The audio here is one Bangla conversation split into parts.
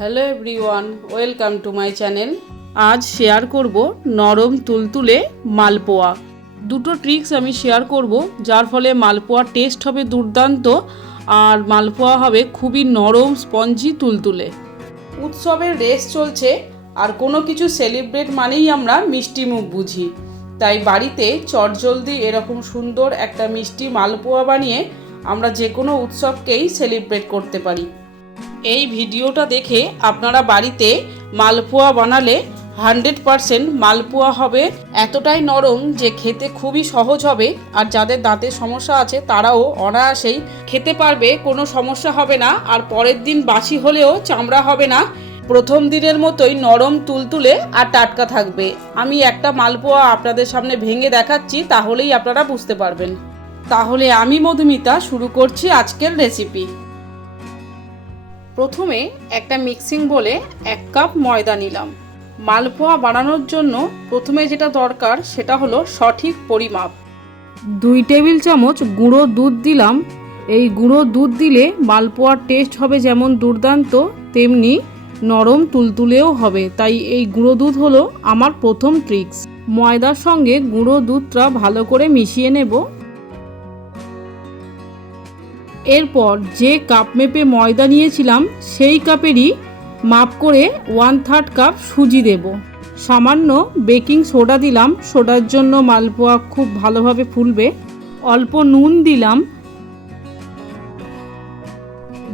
Hello everyone, welcome to my channel. আজ শেয়ার করব নরম তুলতুলে মালপোয়া। দুটো ট্রিক্স আমি শেয়ার করব, যার ফলে মালপোয়ার টেস্ট হবে দুর্দান্ত আর মালপোয়া হবে খুবই নরম, স্পঞ্জি, তুলতুলে। উৎসবের রেস চলছে আর কোনো কিছু সেলিব্রেট মানেই আমরা মিষ্টি মুখ বুঝি। তাই বাড়িতে চটজলদি এরকম সুন্দর একটা মিষ্টি মালপোয়া বানিয়ে আমরা যে কোনো উৎসবকেই সেলিব্রেট করতে পারি। এই ভিডিওটা দেখে আপনারা বাড়িতে মালপোয়া বানালে 100% মালপোয়া হবে এতটাই নরম যে খেতে খুবই সহজ হবে, আর যাদের দাঁতের সমস্যা আছে তারাও অনায়াসেই খেতে পারবে, কোনো সমস্যা হবে না। আর পরের দিন বাসি হলেও চামড়া হবে না, প্রথম দিনের মতোই নরম তুলতুলে আর টাটকা থাকবে। আমি একটা মালপোয়া আপনাদের সামনে ভেঙে দেখাচ্ছি, তাহলেই আপনারা বুঝতে পারবেন। তাহলে আমি মধুমিতা শুরু করছি আজকের রেসিপি। প্রথমে একটা মিক্সিং বোলে 1 কাপ ময়দা নিলাম। মালপোয়া বানানোর জন্য প্রথমে যেটা দরকার সেটা হলো সঠিক পরিমাপ। 2 টেবিল চামচ গুঁড়ো দুধ দিলাম। এই গুঁড়ো দুধ দিলে মালপোয়ার টেস্ট হবে যেমন দুর্দান্ত, তেমনি নরম তুলতুলেও হবে। তাই এই গুঁড়ো দুধ হলো আমার প্রথম ট্রিক্স। ময়দার সঙ্গে গুঁড়ো দুধটা ভালো করে মিশিয়ে নেব। এরপর যে কাপ মেপে ময়দা নিয়েছিলাম সেই কাপেরই মাপ করে 1/3 কাপ সুজি দেব। সামান্য বেকিং সোডা দিলাম, সোডার জন্য মালপোয়া খুব ভালোভাবে ফুলবে। অল্প নুন দিলাম।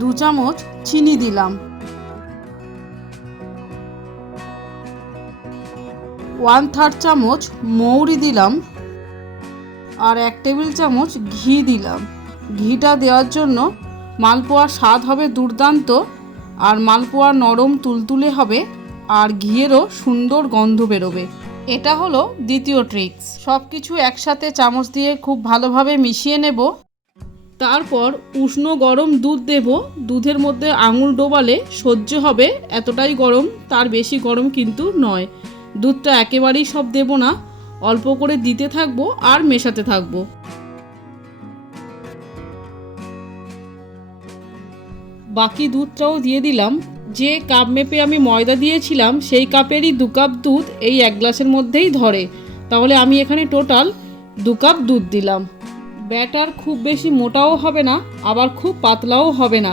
2 চামচ চিনি দিলাম। 1/3 চামচ মৌরি দিলাম। আর 1 টেবিল চামচ ঘি দিলাম। ঘিটা দেওয়ার জন্য মালপোয়ার স্বাদ হবে দুর্দান্ত আর মালপোয়া নরম তুলতুলে হবে আর ঘিয়েরও সুন্দর গন্ধ বেরোবে। এটা হলো দ্বিতীয় ট্রিক্স। সব কিছু একসাথে চামচ দিয়ে খুব ভালোভাবে মিশিয়ে নেব। তারপর উষ্ণ গরম দুধ দেব। দুধের মধ্যে আঙুল ডোবালে সহ্য হবে এতটাই গরম, তার বেশি গরম কিন্তু নয়। দুধটা একেবারেই সব দেব না, অল্প করে দিতে থাকবো আর মেশাতে থাকবো। বাকি দুধটাও দিয়ে দিলাম। যে কাপ মেপে আমি ময়দা দিয়েছিলাম সেই কাপেরই 2 কাপ দুধ এই 1 গ্লাসের মধ্যেই ধরে, তাহলে আমি এখানে টোটাল 2 কাপ দুধ দিলাম। ব্যাটার খুব বেশি মোটাও হবে না, আবার খুব পাতলাও হবে না।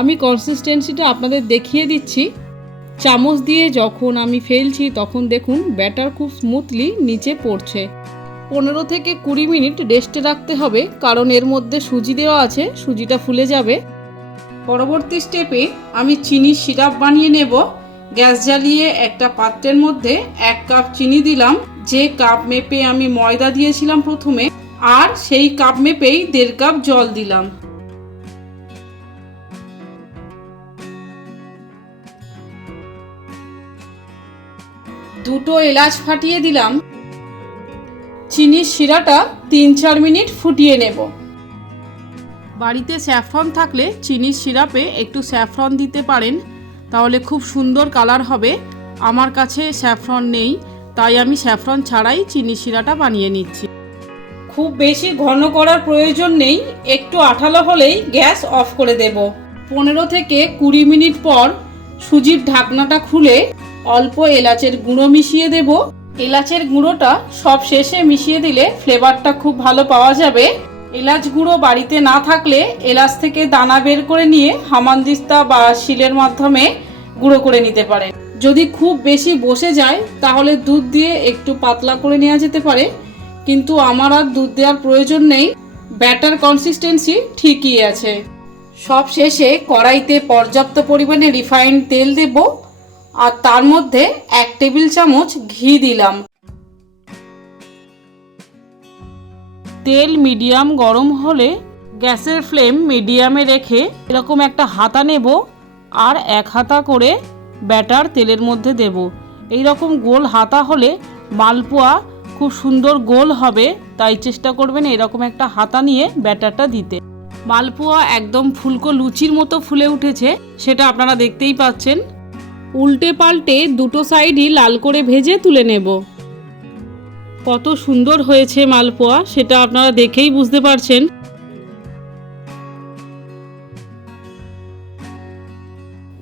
আমি কনসিস্টেন্সিটা আপনাদের দেখিয়ে দিচ্ছি। চামচ দিয়ে যখন আমি ফেলছি তখন দেখুন ব্যাটার খুব স্মুথলি নিচে পড়ছে। 15 থেকে 20 মিনিট রেস্টে রাখতে হবে, কারণ এর মধ্যে সুজি দেওয়া আছে, সুজিটা ফুলে যাবে। পরবর্তী স্টেপে আমি চিনির সিরাপ বানিয়ে নেব। গ্যাস জ্বালিয়ে একটা পাত্রের মধ্যে 1 কাপ চিনি দিলাম। যে কাপ মেপে আমি ময়দা দিয়েছিলাম প্রথমে, আর সেই কাপ মেপেই 1.5 কাপ জল দিলাম। দুটো এলাচ ফাটিয়ে দিলাম। চিনির শিরাটা 3-4 মিনিট ফুটিয়ে নেব। বাড়িতে স্যাফরন থাকলে চিনির সিরাপে একটু স্যাফরন দিতে পারেন, তাহলে খুব সুন্দর কালার হবে। আমার কাছে স্যাফরন নেই, তাই আমি স্যাফরন ছাড়াই চিনির শিরাটা বানিয়ে নিচ্ছি। খুব বেশি ঘন করার প্রয়োজন নেই, একটু আঠালো হলেই গ্যাস অফ করে দেব। 15 থেকে 20 মিনিট পর সুজির ঢাকনাটা খুলে অল্প এলাচের গুঁড়ো মিশিয়ে দেব। এলাচের গুঁড়োটা সব শেষে মিশিয়ে দিলে ফ্লেভারটা খুব ভালো পাওয়া যাবে। এলাচ গুঁড়ো বাড়িতে না থাকলে এলাচ থেকে দানা বের করে নিয়ে হামানদিস্তা বা শিলের মাধ্যমে গুঁড়ো করে নিতে পারেন। যদি খুব বেশি বসে যায় তাহলে দুধ দিয়ে একটু পাতলা করে নেওয়া যেতে পারে, কিন্তু আমার আর দুধ দেওয়ার প্রয়োজন নেই। ব্যাটার কনসিস্টেন্সি ঠিকই আছে। সব শেষে কড়াইতে পর্যাপ্ত পরিমাণে রিফাইন্ড তেল দেব, আর তার মধ্যে 1 টেবিল চামচ ঘি দিলাম। তেল মিডিয়াম গরম হলে গ্যাসের ফ্লেম মিডিয়ামে রেখে এরকম একটা হাতা নেব আর 1 হাতা করে ব্যাটার তেলের মধ্যে দেব। এই রকম গোল হাতা হলে মালপোয়া খুব সুন্দর গোল হবে, তাই চেষ্টা করবেন এরকম একটা হাতা নিয়ে ব্যাটারটা দিতে। মালপোয়া একদম ফুলকো লুচির মতো ফুলে উঠেছে, সেটা আপনারা দেখতেই পাচ্ছেন। উল্টে পাল্টে দুটো সাইডই লাল করে ভেজে তুলে নেব। কত সুন্দর হয়েছে মালপোয়া সেটা আপনারা দেখেই বুঝতে পারছেন।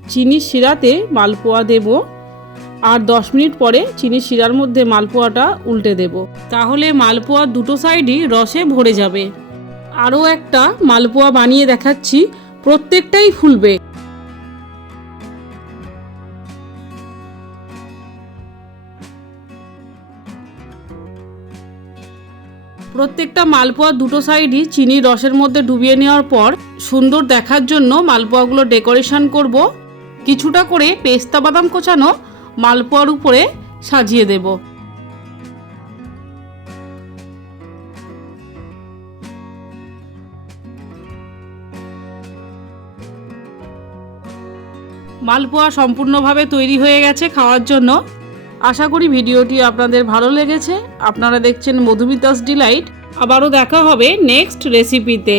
চিনির শিরাতে মালপোয়া দেব আর 10 মিনিট পরে চিনির শিরার মধ্যে মালপোয়াটা উল্টে দেব। তাহলে মালপোয়া দুটো সাইডই রসে ভরে যাবে। আরও একটা মালপোয়া বানিয়ে দেখাচ্ছি, প্রত্যেকটাই ফুলবে। প্রত্যেকটা মালপোয়া দুটো সাইডই চিনির রসের মধ্যে ডুবিয়ে নেওয়ার পর সুন্দর দেখার জন্য মালপোয়াগুলো ডেকোরেশন করব। কিছুটা করে পেস্তা বাদাম কোচানো মালপোয়ার উপরে সাজিয়ে দেব। মালপোয়া সম্পূর্ণভাবে তৈরি হয়ে গেছে খাওয়ার জন্য। আশা করি ভিডিওটি আপনাদের ভালো লেগেছে। আপনারা দেখছেন মধুমিতাস ডিলাইট। আবারও দেখা হবে নেক্সট রেসিপিতে।